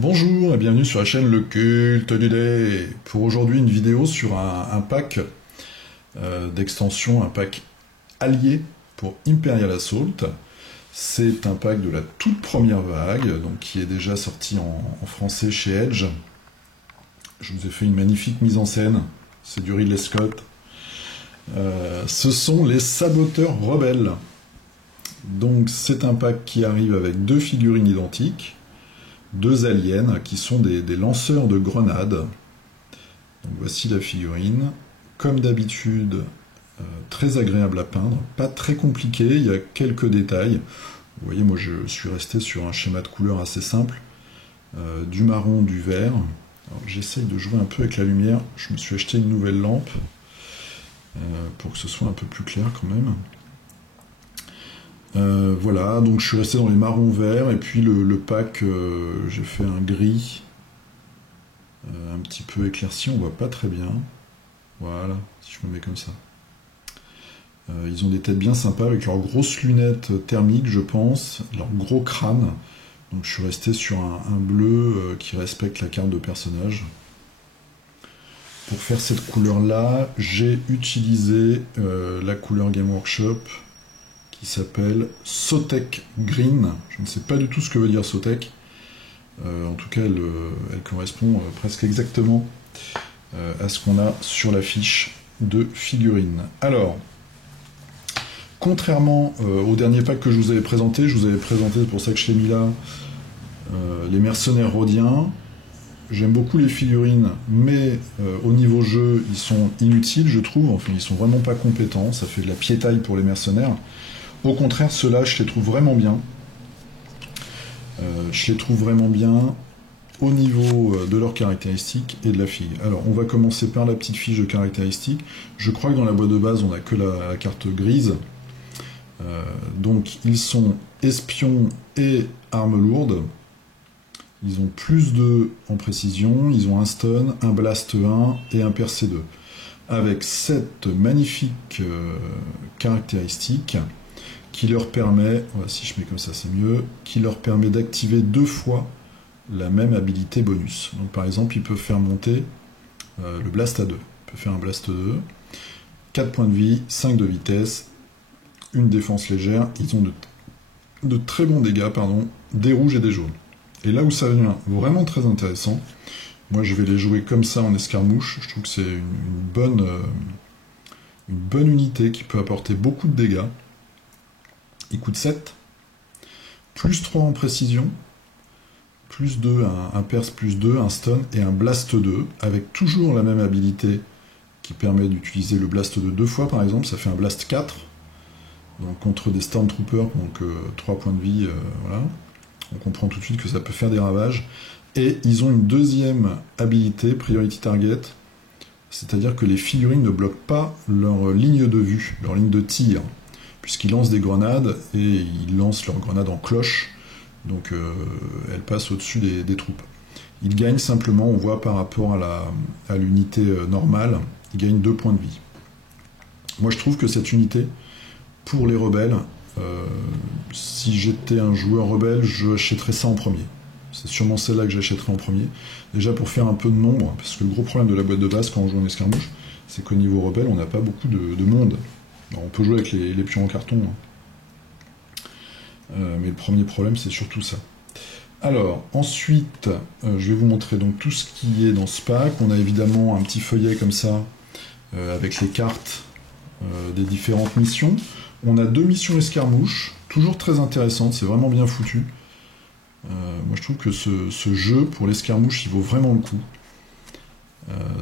Bonjour et bienvenue sur la chaîne Le Culte du Dé. Pour aujourd'hui une vidéo sur un pack d'extension, un pack allié pour Imperial Assault. C'est un pack de la toute première vague, donc qui est déjà sorti en français chez Edge. Je vous ai fait une magnifique mise en scène, c'est du Ridley Scott. Ce sont les saboteurs rebelles. Donc c'est un pack qui arrive avec deux figurines identiques, deux aliens qui sont des lanceurs de grenades. Donc voici la figurine. Comme d'habitude, très agréable à peindre, pas très compliqué, il y a quelques détails. Vous voyez, moi je suis resté sur un schéma de couleur assez simple, du marron, du vert. J'essaye de jouer un peu avec la lumière, je me suis acheté une nouvelle lampe pour que ce soit un peu plus clair quand même. Voilà, donc je suis resté dans les marrons verts, et puis le pack, j'ai fait un gris un petit peu éclairci, on voit pas très bien. Voilà, si je me mets comme ça. Ils ont des têtes bien sympas avec leurs grosses lunettes thermiques, je pense, leur gros crâne. Donc je suis resté sur un bleu qui respecte la carte de personnage. Pour faire cette couleur-là, j'ai utilisé la couleur Game Workshop qui s'appelle Sotek Green. Je ne sais pas du tout ce que veut dire Sotek. En tout cas, elle correspond presque exactement à ce qu'on a sur la fiche de figurines. Alors, contrairement au dernier pack que je vous avais présenté, c'est pour ça que je l'ai mis là, les mercenaires rhodiens. J'aime beaucoup les figurines, mais au niveau jeu, ils sont inutiles, je trouve. Enfin, ils sont vraiment pas compétents. Ça fait de la piétaille pour les mercenaires. Au contraire, ceux-là, je les trouve vraiment bien. Au niveau de leurs caractéristiques et de la fille. Alors, on va commencer par la petite fiche de caractéristiques. Je crois que dans la boîte de base, on n'a que la carte grise. Donc, ils sont espions et armes lourdes. Ils ont plus 2 en précision, ils ont un stun, un blast 1 et un percé 2. Avec cette magnifique caractéristique qui leur permet, voilà, si je mets comme ça c'est mieux, qui leur permet d'activer 2 fois la même habilité bonus. Donc par exemple, ils peuvent faire monter le blast à 2. Ils peuvent faire un blast 2, 4 points de vie, 5 de vitesse, une défense légère. Ils ont de très bons dégâts, des rouges et des jaunes. Et là où ça devient vraiment très intéressant, moi je vais les jouer comme ça en escarmouche. Je trouve que c'est une bonne unité qui peut apporter beaucoup de dégâts. Il coûte 7, plus 3 en précision, plus 2, un perce plus 2, un stun et un blast 2, avec toujours la même habilité qui permet d'utiliser le blast 2 fois par exemple, ça fait un blast 4, donc contre des stormtroopers, donc 3 points de vie, voilà. On comprend tout de suite que ça peut faire des ravages. Et ils ont une deuxième habilité, Priority Target, c'est-à-dire que les figurines ne bloquent pas leur ligne de vue, leur ligne de tir, puisqu'ils lancent des grenades, et ils lancent leurs grenades en cloche, donc elles passent au-dessus des troupes. Ils gagnent simplement, on voit par rapport à l'unité normale, ils gagnent 2 points de vie. Moi je trouve que cette unité, pour les rebelles, si j'étais un joueur rebelle, je achèterais ça en premier. C'est sûrement celle-là que j'achèterais en premier. Déjà pour faire un peu de nombre, parce que le gros problème de la boîte de base quand on joue en escarmouche, c'est qu'au niveau rebelle, on n'a pas beaucoup de monde. Alors, on peut jouer avec les pions en carton, mais le premier problème, c'est surtout ça. Alors, ensuite, je vais vous montrer donc tout ce qui est dans ce pack. On a évidemment un petit feuillet comme ça, avec les cartes des différentes missions. On a 2 missions escarmouches, toujours très intéressantes, c'est vraiment bien foutu. Moi je trouve que ce jeu, pour l'escarmouche, il vaut vraiment le coup.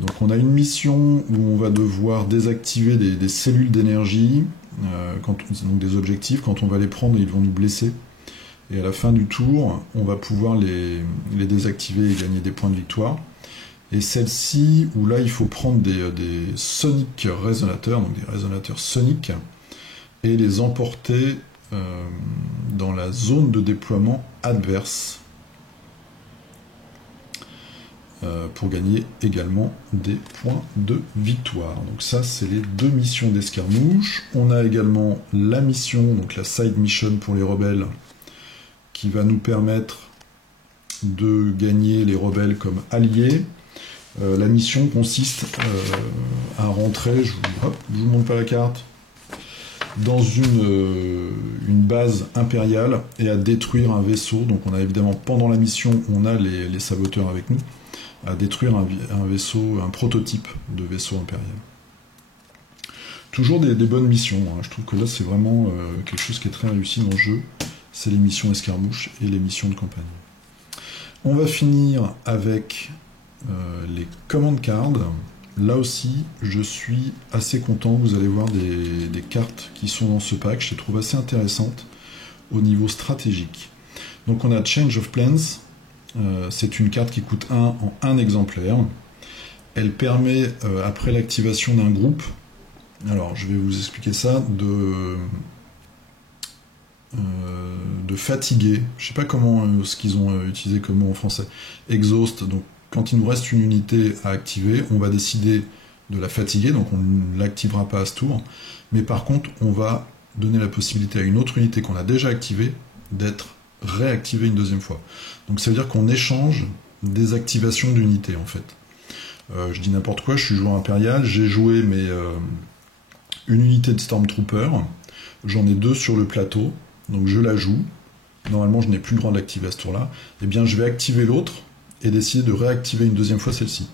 Donc on a une mission où on va devoir désactiver des cellules d'énergie, donc des objectifs, quand on va les prendre, ils vont nous blesser. Et à la fin du tour, on va pouvoir les désactiver et gagner des points de victoire. Et celle-ci, où là il faut prendre des sonic résonateurs, donc des résonateurs soniques, et les emporter dans la zone de déploiement adverse pour gagner également des points de victoire. Donc ça, c'est les 2 missions d'escarmouche. On a également la mission, donc la side mission pour les rebelles, qui va nous permettre de gagner les rebelles comme alliés. La mission consiste à rentrer, je vous montre pas la carte, dans une base impériale et à détruire un vaisseau. Donc on a évidemment, pendant la mission, on a les saboteurs avec nous, à détruire un vaisseau, un prototype de vaisseau impérial. Toujours des bonnes missions, hein. Je trouve que là c'est vraiment quelque chose qui est très réussi dans le jeu, c'est les missions escarmouches et les missions de campagne. On va finir avec les command cards. Là aussi, je suis assez content. Vous allez voir des cartes qui sont dans ce pack. Je les trouve assez intéressantes au niveau stratégique. Donc on a Change of Plans. C'est une carte qui coûte 1 en 1 exemplaire. Elle permet, après l'activation d'un groupe, alors je vais vous expliquer ça, de fatiguer, je sais pas comment ce qu'ils ont utilisé comme mot en français, exhaust, donc quand il nous reste une unité à activer, on va décider de la fatiguer, donc on ne l'activera pas à ce tour, mais par contre on va donner la possibilité à une autre unité qu'on a déjà activée d'être réactivée une deuxième fois. Donc ça veut dire qu'on échange des activations d'unités en fait. Je dis n'importe quoi, je suis joueur impérial, j'ai joué une unité de Stormtrooper, j'en ai 2 sur le plateau, donc je la joue, normalement je n'ai plus le droit de l'activer à ce tour-là, et bien je vais activer l'autre et décider de réactiver une deuxième fois celle-ci.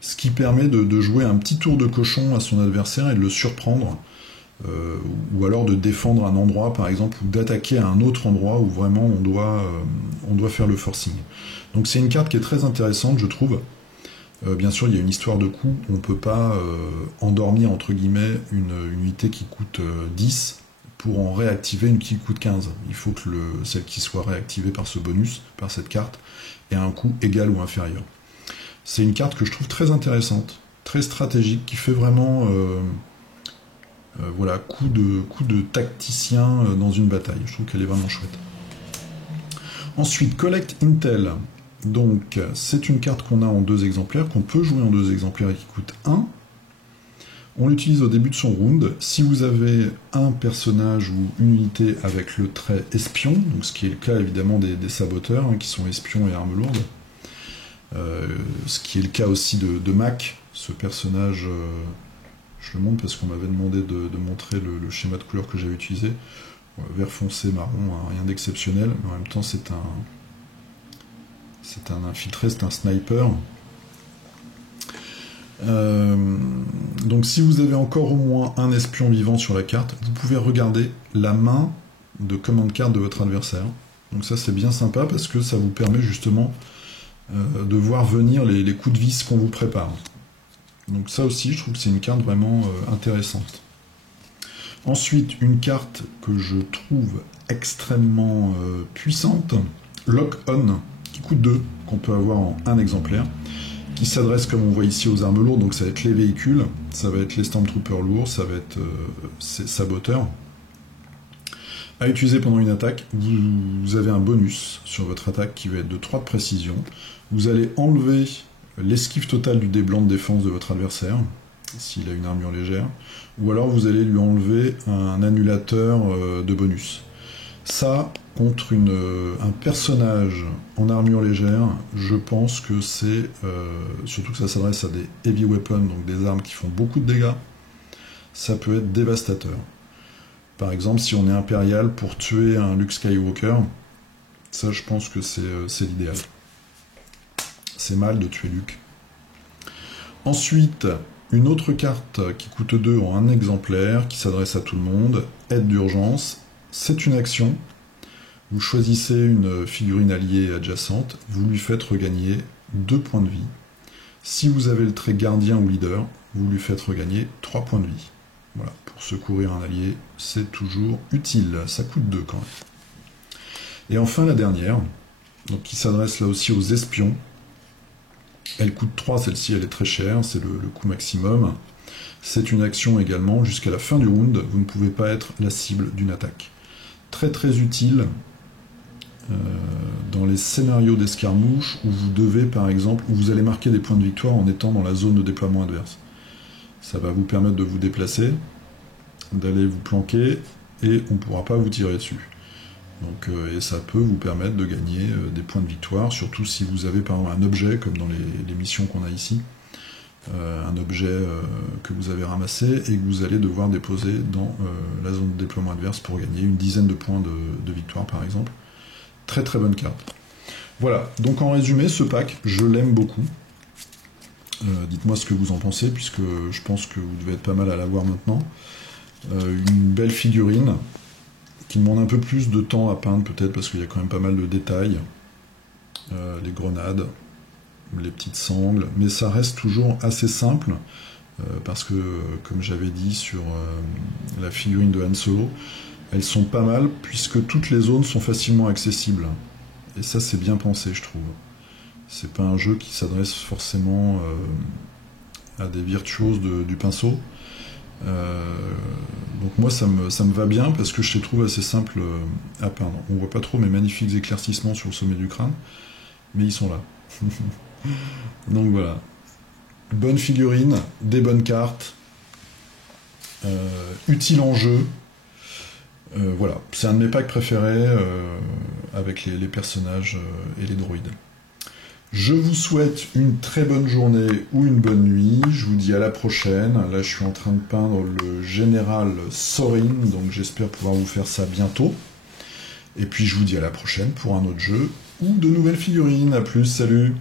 Ce qui permet de jouer un petit tour de cochon à son adversaire et de le surprendre, ou alors de défendre un endroit par exemple, ou d'attaquer à un autre endroit où vraiment on doit faire le forcing. Donc c'est une carte qui est très intéressante je trouve. Bien sûr, il y a une histoire de coût, on ne peut pas endormir, entre guillemets, une unité qui coûte 10 pour en réactiver une qui coûte 15. Il faut que celle qui soit réactivée par ce bonus, par cette carte, ait un coût égal ou inférieur. C'est une carte que je trouve très intéressante, très stratégique, qui fait vraiment voilà, coup de tacticien dans une bataille. Je trouve qu'elle est vraiment chouette. Ensuite, Collect Intel. Donc, c'est une carte qu'on a en 2 exemplaires, qu'on peut jouer en 2 exemplaires et qui coûte 1. On l'utilise au début de son round. Si vous avez un personnage ou une unité avec le trait espion, donc ce qui est le cas évidemment des saboteurs, hein, qui sont espions et armes lourdes, ce qui est le cas aussi de Mac, ce personnage, je le montre parce qu'on m'avait demandé de montrer le schéma de couleur que j'avais utilisé. Vert foncé, marron, hein, rien d'exceptionnel, mais en même temps c'est un infiltré, c'est un sniper. Donc si vous avez encore au moins un espion vivant sur la carte, vous pouvez regarder la main de command card de votre adversaire. Donc ça c'est bien sympa parce que ça vous permet justement de voir venir les coups de vis qu'on vous prépare. Donc ça aussi je trouve que c'est une carte vraiment intéressante. Ensuite une carte que je trouve extrêmement puissante, Lock On, qui coûte 2, qu'on peut avoir en 1 exemplaire, qui s'adresse, comme on voit ici, aux armes lourdes, donc ça va être les véhicules, ça va être les Stormtroopers lourds, ça va être ces saboteurs. À utiliser pendant une attaque, vous avez un bonus sur votre attaque qui va être de 3 de précision. Vous allez enlever l'esquive totale du dé blanc de défense de votre adversaire, s'il a une armure légère, ou alors vous allez lui enlever un annulateur de bonus. Ça, contre un personnage en armure légère, je pense que c'est, surtout que ça s'adresse à des heavy weapons, donc des armes qui font beaucoup de dégâts, ça peut être dévastateur. Par exemple, si on est impérial pour tuer un Luke Skywalker, ça je pense que c'est l'idéal. C'est mal de tuer Luke. Ensuite, une autre carte qui coûte 2 en 1 exemplaire, qui s'adresse à tout le monde, aide d'urgence. C'est une action. Vous choisissez une figurine alliée adjacente, vous lui faites regagner 2 points de vie. Si vous avez le trait gardien ou leader, vous lui faites regagner 3 points de vie. Voilà, pour secourir un allié, c'est toujours utile. Ça coûte 2 quand même. Et enfin la dernière, donc qui s'adresse là aussi aux espions. Elle coûte 3, celle-ci elle est très chère, c'est le coût maximum. C'est une action également, jusqu'à la fin du round, vous ne pouvez pas être la cible d'une attaque. Très très utile dans les scénarios d'escarmouche où vous devez par exemple, où vous allez marquer des points de victoire en étant dans la zone de déploiement adverse. Ça va vous permettre de vous déplacer, d'aller vous planquer et on ne pourra pas vous tirer dessus. Donc, et ça peut vous permettre de gagner des points de victoire, surtout si vous avez par exemple un objet, comme dans les missions qu'on a ici, un objet que vous avez ramassé et que vous allez devoir déposer dans la zone de déploiement adverse pour gagner une dizaine de points de victoire par exemple. Très très bonne carte. Voilà, donc en résumé, ce pack, je l'aime beaucoup. Dites-moi ce que vous en pensez, puisque je pense que vous devez être pas mal à l'avoir maintenant. Une belle figurine, qui demande un peu plus de temps à peindre peut-être, parce qu'il y a quand même pas mal de détails. Les grenades, les petites sangles, mais ça reste toujours assez simple, parce que, comme j'avais dit sur la figurine de Han Solo, elles sont pas mal, puisque toutes les zones sont facilement accessibles. Et ça, c'est bien pensé, je trouve. C'est pas un jeu qui s'adresse forcément à des virtuoses du pinceau. Donc moi, ça me va bien, parce que je les trouve assez simples à peindre. On voit pas trop mes magnifiques éclaircissements sur le sommet du crâne, mais ils sont là. Donc voilà. Bonne figurine, des bonnes cartes, utile en jeu. Voilà, c'est un de mes packs préférés avec les personnages et les droïdes. Je vous souhaite une très bonne journée ou une bonne nuit. Je vous dis à la prochaine. Là, je suis en train de peindre le général Sorin, donc j'espère pouvoir vous faire ça bientôt. Et puis, je vous dis à la prochaine pour un autre jeu ou de nouvelles figurines. A plus, salut!